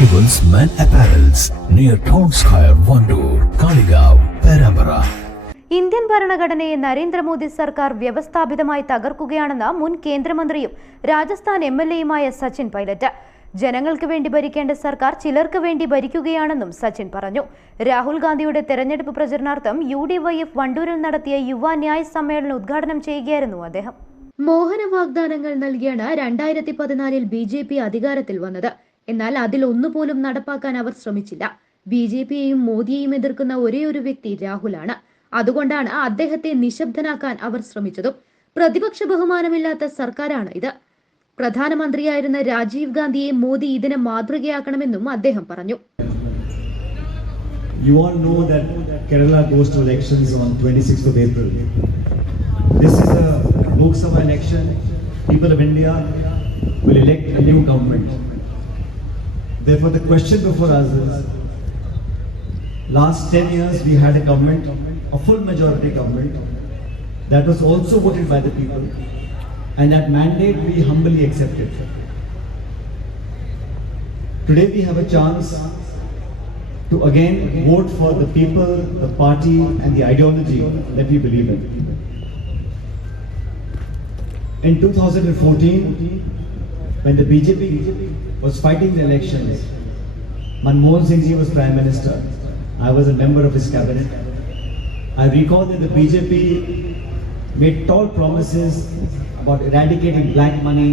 Arrivals Men Apparels near Town Square, Vandoor, Kaligav, Perambara. Indian ഭരണഘടനയെ നരേന്ദ്രമോദി സർക്കാർ വ്യവസ്ഥാപിതമായി തകർക്കുകയാണെന്ന് മുൻ കേന്ദ്രമന്ത്രിയും രാജസ്ഥാൻ എംഎൽഎയുമായ സച്ചിൻ പൈലറ്റ്. ജനങ്ങൾക്ക് വേണ്ടി ഭരിക്കേണ്ട സർക്കാർ ചിലർക്ക് വേണ്ടി ഭരിക്കുകയാണെന്നും സച്ചിൻ പറഞ്ഞു. രാഹുൽ ഗാന്ധിയുടെ തെരഞ്ഞെടുപ്പ് പ്രചരണാർത്ഥം UDYF വണ്ടൂരിൽ നടത്തിയ യുവ ന്യായ് സമ്മേളനം ഉദ്ഘാടനം ചെയ്യുകയായിരുന്നു അദ്ദേഹം. മോഹന വാഗ്ദാനങ്ങൾ നൽകിയാണ് 2014 BJP അധികാരത്തിൽ വന്നത്. എന്നാൽ അതിലൊന്നുപോലും നടപ്പാക്കാൻ അവർ ശ്രമിച്ചില്ല. BJPയെയും മോദിയെയും എതിർക്കുന്ന ഒരേയൊരു വ്യക്തി രാഹുലാണ്. അതുകൊണ്ടാണ് അദ്ദേഹത്തെ നിശബ്ദനാക്കാൻ അവർ ശ്രമിച്ചതും. പ്രതിപക്ഷ ബഹുമാനമില്ലാത്ത സർക്കാരാണ് ഇത്. പ്രധാനമന്ത്രിയായിരുന്ന രാജീവ് ഗാന്ധിയെ മോദി ഇതിനെ മാതൃകയാക്കണമെന്നും അദ്ദേഹം പറഞ്ഞു. You all know that Kerala goes to elections on 26th of April. This is a Lok Sabha election. People of India will elect a new government. Therefore, the question before us is, last 10 years we had a government, a full majority government, that was also voted by the people, and that mandate we humbly accepted. Today we have a chance to again vote for the people, the party and the ideology that we believe in. In 2014, when the BJP was fighting the elections, Manmohan Singh Ji was Prime Minister. I was a member of his cabinet. I recall that the BJP made tall promises about eradicating black money,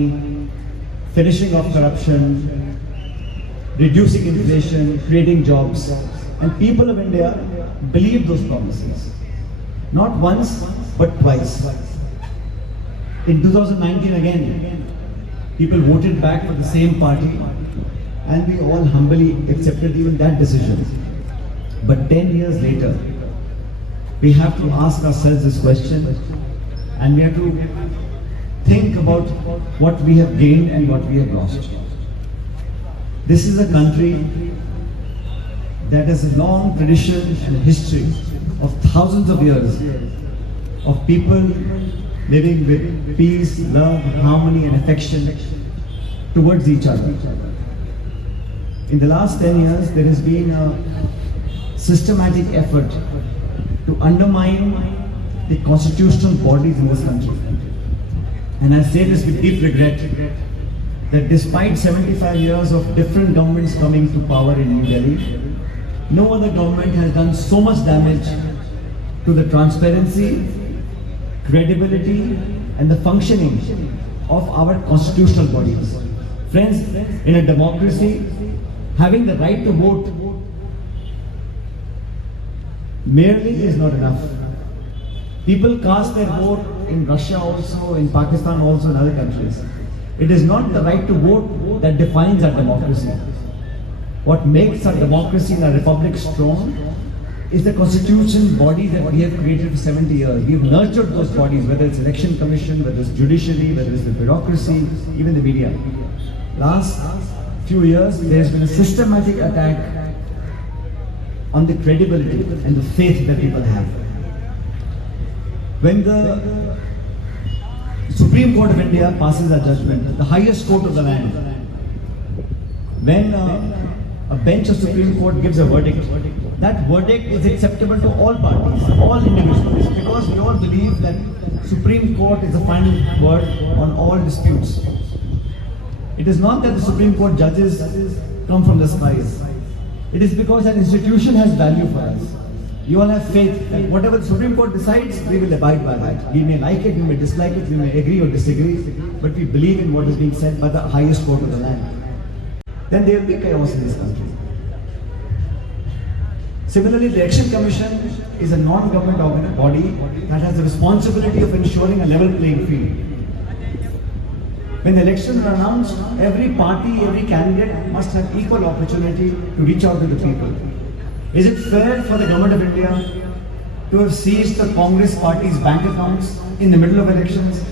finishing off corruption, reducing inflation, creating jobs. And people of India believed those promises. Not once, but twice. In 2019 again, people voted back for the same party, and we all humbly accepted even that decision. But 10 years later, we have to ask ourselves this question, and we have to think about what we have gained and what we have lost. This is a country that has a long tradition and history of thousands of years of people living with peace, love, harmony and affection towards each other. In the last 10 years, there has been a systematic effort to undermine the constitutional bodies in this country. And I say this with deep regret, that despite 75 years of different governments coming to power in New Delhi, no other government has done so much damage to the transparency, credibility and the functioning of our constitutional bodies. Friends, in a democracy, having the right to vote merely is not enough. People cast their vote in Russia also, in Pakistan also, in other countries. It is not the right to vote that defines our democracy. What makes our democracy and our republic strong is the constitution body that we have created for 70 years. We have nurtured those bodies, whether it's election commission, whether it's judiciary, whether it's the bureaucracy, even the media. Last few years, there has been a systematic attack on the credibility and the faith that people have. When the Supreme Court of India passes a judgment, the highest court of the land, when a bench of Supreme Court gives a verdict, that verdict is acceptable to all parties, all individuals, because we all believe that Supreme Court is the final word on all disputes. It is not that the Supreme Court judges come from the skies. It is because that institution has value for us. You all have faith that whatever the Supreme Court decides, we will abide by that. We may like it, we may dislike it, we may agree or disagree, but we believe in what is being said by the highest court of the land. Then there will be chaos in this country. Similarly, the Election Commission is a non-government body that has the responsibility of ensuring a level playing field. When the elections are announced, every party, every candidate must have equal opportunity to reach out to the people. Is it fair for the government of India to have seized the Congress party's bank accounts in the middle of elections?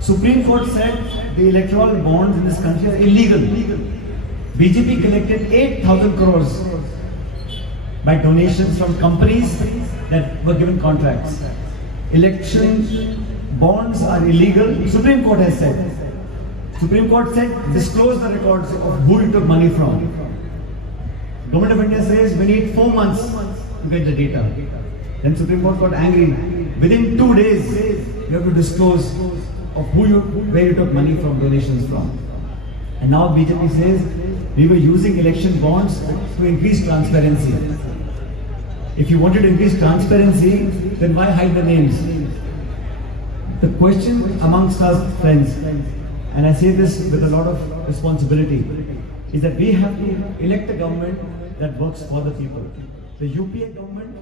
Supreme Court said the electoral bonds in this country are illegal. BJP collected 8,000 crores by donations from companies that were given contracts. Election bonds are illegal, Supreme Court has said. Supreme Court said disclose the records of who you took money from. Government of India says we need 4 months to get the data. Then Supreme Court got angry. Within 2 days, you have to disclose of where you took money from, donations from. And now BJP says we were using election bonds to increase transparency. If you wanted to increase transparency, then why hide the names? The question amongst us friends, and I say this with a lot of responsibility, is that we have to elect a government that works for the people. The UPA government.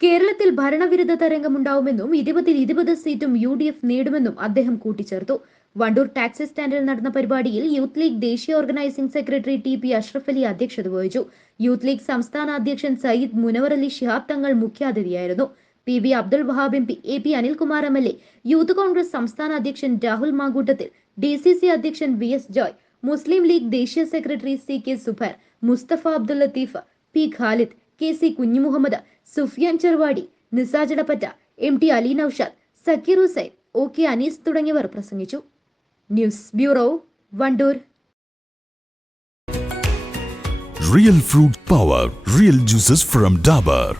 കേരളത്തിൽ ഭരണവിരുദ്ധ തരംഗമുണ്ടാവുമെന്നും 20 സീറ്റും UDF നേടുമെന്നും അദ്ദേഹം കൂട്ടിച്ചേർത്തു. Wandoor taxi സ്റ്റാൻഡിൽ നടന്ന പരിപാടിയിൽ youth league ദേശീയ organising secretary TP Ashraf Ali അധ്യക്ഷത വഹിച്ചു. യൂത്ത് ലീഗ് സംസ്ഥാന അധ്യക്ഷൻ സയ്യിദ് മുനവർ അലി ശിഹാബ് തങ്ങൾ മുഖ്യാതിഥിയായിരുന്നു. PV Abdul Wahab MP, AP Anilkumar MLA, youth Congress സംസ്ഥാന അധ്യക്ഷൻ രാഹുൽ മാങ്കൂട്ടത്തിൽ, DCC അധ്യക്ഷൻ VS ജോയ്, മുസ്ലിം ലീഗ് ദേശീയ secretary CK Zubair, Mustafa Abdul Latheef, P Khalid, KC Kunhimuhammed, Sufiyan Cheruvadi, നിസാജടപ്പറ്റ, MT അലി നൌഷാദ്, സക്കീർ ഹുസൈൻ, OK അനീസ് തുടങ്ങിയവർ പ്രസംഗിച്ചു. News bureau, Wandoor. Real fruit power, real juices from Dabur.